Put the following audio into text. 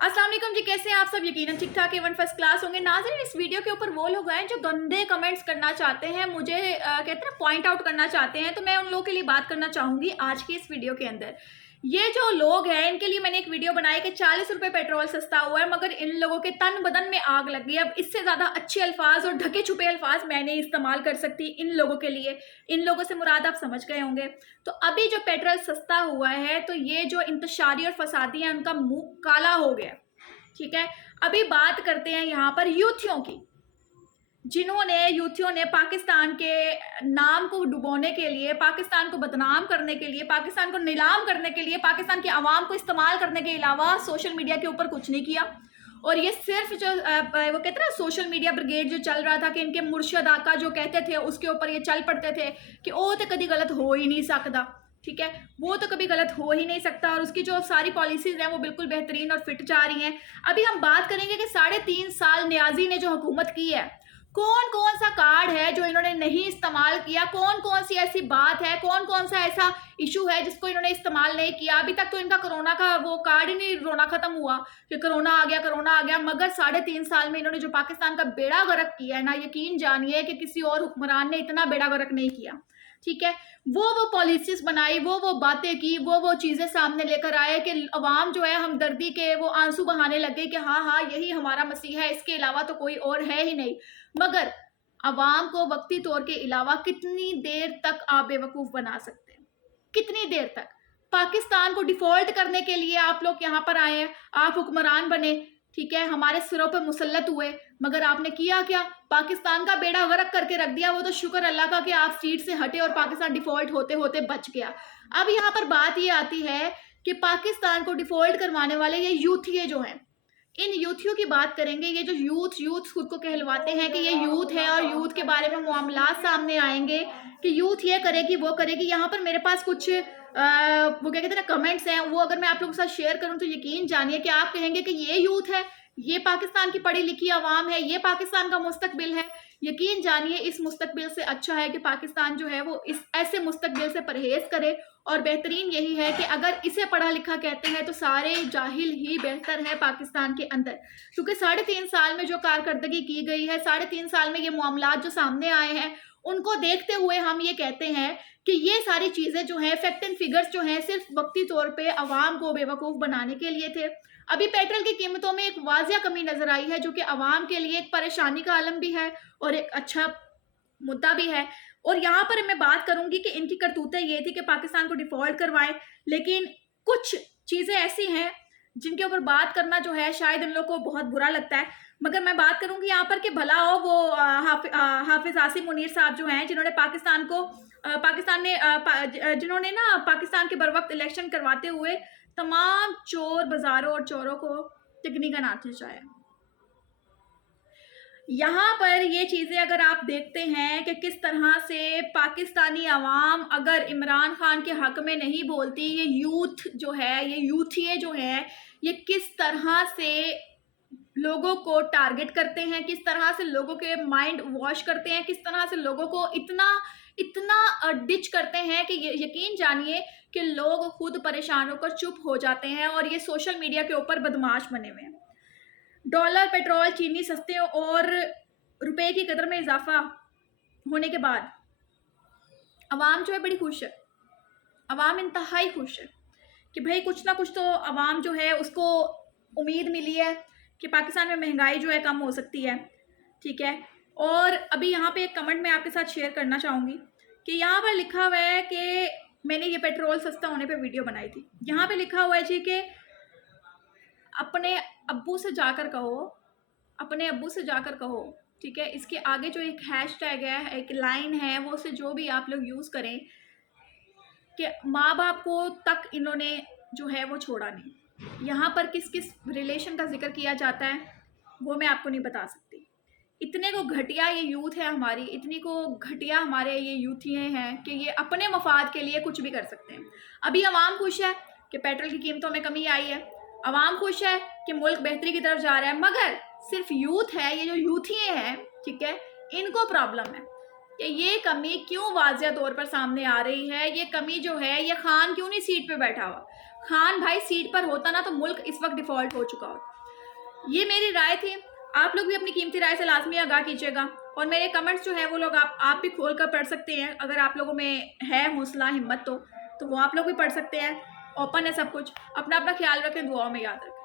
अस्सलाम वालेकुम जी, कैसे हैं आप सब? यकीनन ठीक ठाक एवन फर्स्ट क्लास होंगे। नाज़रीन, इस वीडियो के ऊपर वो लोग हैं जो गंदे कमेंट्स करना चाहते हैं, मुझे कहते हैं ना पॉइंट आउट करना चाहते हैं, तो मैं उन लोगों के लिए बात करना चाहूँगी आज की इस वीडियो के अंदर। ये जो लोग हैं इनके लिए मैंने एक वीडियो बनाई कि 40 रुपये पेट्रोल सस्ता हुआ है, मगर इन लोगों के तन बदन में आग लग गई। अब इससे ज़्यादा अच्छे अल्फाज और ढके छुपे अल्फाज मैं नहीं इस्तेमाल कर सकती इन लोगों के लिए। इन लोगों से मुराद आप समझ गए होंगे। तो अभी जो पेट्रोल सस्ता हुआ है, तो ये जो इंतशारी और फसादी हैं उनका मुंह काला हो गया। ठीक है, अभी बात करते हैं यहाँ पर यूथियों की, यूथियों ने पाकिस्तान के नाम को डुबोने के लिए, पाकिस्तान को बदनाम करने के लिए, पाकिस्तान को नीलाम करने के लिए, पाकिस्तान की आवाम को इस्तेमाल करने के अलावा सोशल मीडिया के ऊपर कुछ नहीं किया। और ये सिर्फ जो वो कहते हैं ना सोशल मीडिया ब्रिगेड जो चल रहा था कि इनके मुर्शद आका जो कहते थे उसके ऊपर ये चल पड़ते थे कि ओ तो कभी गलत हो ही नहीं सकता। ठीक है, वो तो कभी गलत हो ही नहीं सकता, और उसकी जो सारी पॉलिसीज हैं वो बिल्कुल बेहतरीन और फिट जा रही हैं। अभी हम बात करेंगे कि 3.5 साल न्याजी ने जो हुकूमत की है, कौन कौन सा कार्ड है जो इन्होंने नहीं इस्तेमाल किया, कौन कौन सी ऐसी बात है, कौन कौन सा ऐसा इशू है जिसको इन्होंने इस्तेमाल नहीं किया। अभी तक तो इनका कोरोना का वो कार्ड ही नहीं रोना खत्म हुआ कि कोरोना आ गया, कोरोना आ गया। मगर 3.5 साल में इन्होंने जो पाकिस्तान का बेड़ा गर्क किया है ना, यकीन जानिए कि किसी और हुक्मरान ने इतना बेड़ा गर्क नहीं किया। ठीक है, वो पॉलिसीज बनाई, वो बातें की, वो चीजें सामने लेकर आए कि अवाम जो है हमदर्दी के वो आंसू बहाने लग गई कि हाँ हाँ यही हमारा मसीहा है, इसके अलावा तो कोई और है ही नहीं। मगर अवाम को वक्ती तौर के अलावा कितनी देर तक आप बेवकूफ बना सकते हैं, कितनी देर तक? पाकिस्तान को डिफॉल्ट करने के लिए आप लोग यहाँ पर आए हैं, आप हुक्मरान बने, ठीक है, हमारे सिरों पर मुसल्लत हुए, मगर आपने किया क्या? पाकिस्तान का बेड़ा गर्क करके रख दिया। वो तो शुक्र अल्लाह का कि आप सीट से हटे और पाकिस्तान डिफॉल्ट होते होते बच गया। अब यहाँ पर बात ये आती है कि पाकिस्तान को डिफॉल्ट करवाने वाले ये यूथिये जो हैं, इन यूथियों की बात करेंगे। ये जो यूथ खुद को कहलवाते हैं कि ये यूथ है, और यूथ के बारे में मामलात सामने आएंगे कि यूथ ये करेगी वो करेगी। यहाँ पर मेरे पास कुछ वो क्या कहते हैं ना कमेंट्स हैं, वो अगर मैं आप लोगों के साथ शेयर करूं तो यकीन जानिए कि आप कहेंगे कि ये यूथ है, ये पाकिस्तान की पढ़ी लिखी आवाम है, ये पाकिस्तान का मुस्तकबिल है। यकीन जानिए इस मुस्तकबिल से अच्छा है कि पाकिस्तान जो है वो इस ऐसे मुस्तकबिल से परहेज करे, और बेहतरीन यही है कि अगर इसे पढ़ा लिखा कहते हैं तो सारे जाहिल ही बेहतर है पाकिस्तान के अंदर। क्योंकि 3.5 साल में जो कारकर्दगी की गई है, 3.5 साल में ये मामलात जो सामने आए हैं, उनको देखते हुए हम ये कहते हैं कि ये सारी चीजें जो हैं, फैक्ट एंड फिगर्स जो हैं, सिर्फ वक्ती तौर पे अवाम को बेवकूफ बनाने के लिए थे। अभी पेट्रोल की कीमतों में एक वाजिया कमी नजर आई है, जो कि अवाम के लिए एक परेशानी का आलम भी है और एक अच्छा मुद्दा भी है। और यहाँ पर मैं बात करूंगी कि इनकी करतूतें ये थी कि पाकिस्तान को डिफॉल्ट करवाएं, लेकिन कुछ चीजें ऐसी हैं जिनके ऊपर बात करना जो है शायद इन लोगों को बहुत बुरा लगता है। मगर मैं बात करूंगी यहाँ पर कि भला हो वो हाफिज आसिम मुनीर साहब जो हैं, जिन्होंने पाकिस्तान को जिन्होंने ना पाकिस्तान के बर वक्त इलेक्शन करवाते हुए तमाम चोर बाजारों और चोरों को टिकनी का नाच नचाया। यहाँ पर ये चीज़ें अगर आप देखते हैं कि किस तरह से पाकिस्तानी आवाम अगर इमरान खान के हक में नहीं बोलती, ये यूथ जो है, ये यूथिये जो है, ये किस तरह से लोगों को टारगेट करते हैं, किस तरह से लोगों के माइंड वॉश करते हैं, किस तरह से लोगों को इतना इतना डिच करते हैं कि यकीन जानिए कि लोग खुद परेशान होकर चुप हो जाते हैं, और ये सोशल मीडिया के ऊपर बदमाश बने हुए हैं। डॉलर, पेट्रोल, चीनी सस्ते और रुपए की कदर में इजाफा होने के बाद अवाम जो है बड़ी खुश है। अवाम इंतहाई खुश है कि भाई कुछ ना कुछ तो अवाम जो है उसको उम्मीद मिली है कि पाकिस्तान में महंगाई जो है कम हो सकती है। ठीक है, और अभी यहाँ पे एक कमेंट मैं आपके साथ शेयर करना चाहूँगी कि यहाँ पर लिखा हुआ है कि मैंने ये पेट्रोल सस्ता होने पे वीडियो बनाई थी। यहाँ पे लिखा हुआ है जी कि अपने अब्बू से जाकर कहो, अपने अब्बू से जाकर कहो। ठीक है, इसके आगे जो एक हैशटैग है, एक लाइन है, वो से जो भी आप लोग यूज़ करें कि माँ बाप को तक इन्होंने जो है वो छोड़ा नहीं। यहाँ पर किस किस रिलेशन का जिक्र किया जाता है वो मैं आपको नहीं बता सकती। इतने को घटिया ये यूथ है हमारी, इतनी को घटिया हमारे ये यूथिये हैं कि ये अपने मफाद के लिए कुछ भी कर सकते हैं। अभी अवाम खुश है कि पेट्रोल की कीमतों में कमी आई है, अवाम खुश है कि मुल्क बेहतरी की तरफ जा रहा है, मगर सिर्फ यूथ है, ये जो यूथिये हैं, ठीक है, इनको प्रॉब्लम है कि ये कमी क्यों वाजिया तौर पर सामने आ रही है। ये कमी जो है, ये खान क्यों नहीं सीट पे बैठा हुआ। खान भाई सीट पर होता ना तो मुल्क इस वक्त डिफॉल्ट हो चुका होता। ये मेरी राय थी, आप लोग भी अपनी कीमती राय से लाजमी आगाह कीजिएगा। और मेरे कमेंट्स जो है वो लोग आप भी खोल कर पढ़ सकते हैं, अगर आप लोगों में है हौसला हिम्मत तो वो आप लोग भी पढ़ सकते हैं। ओपन है सब कुछ। अपना अपना ख्याल रखें, दुआओं में याद रखें।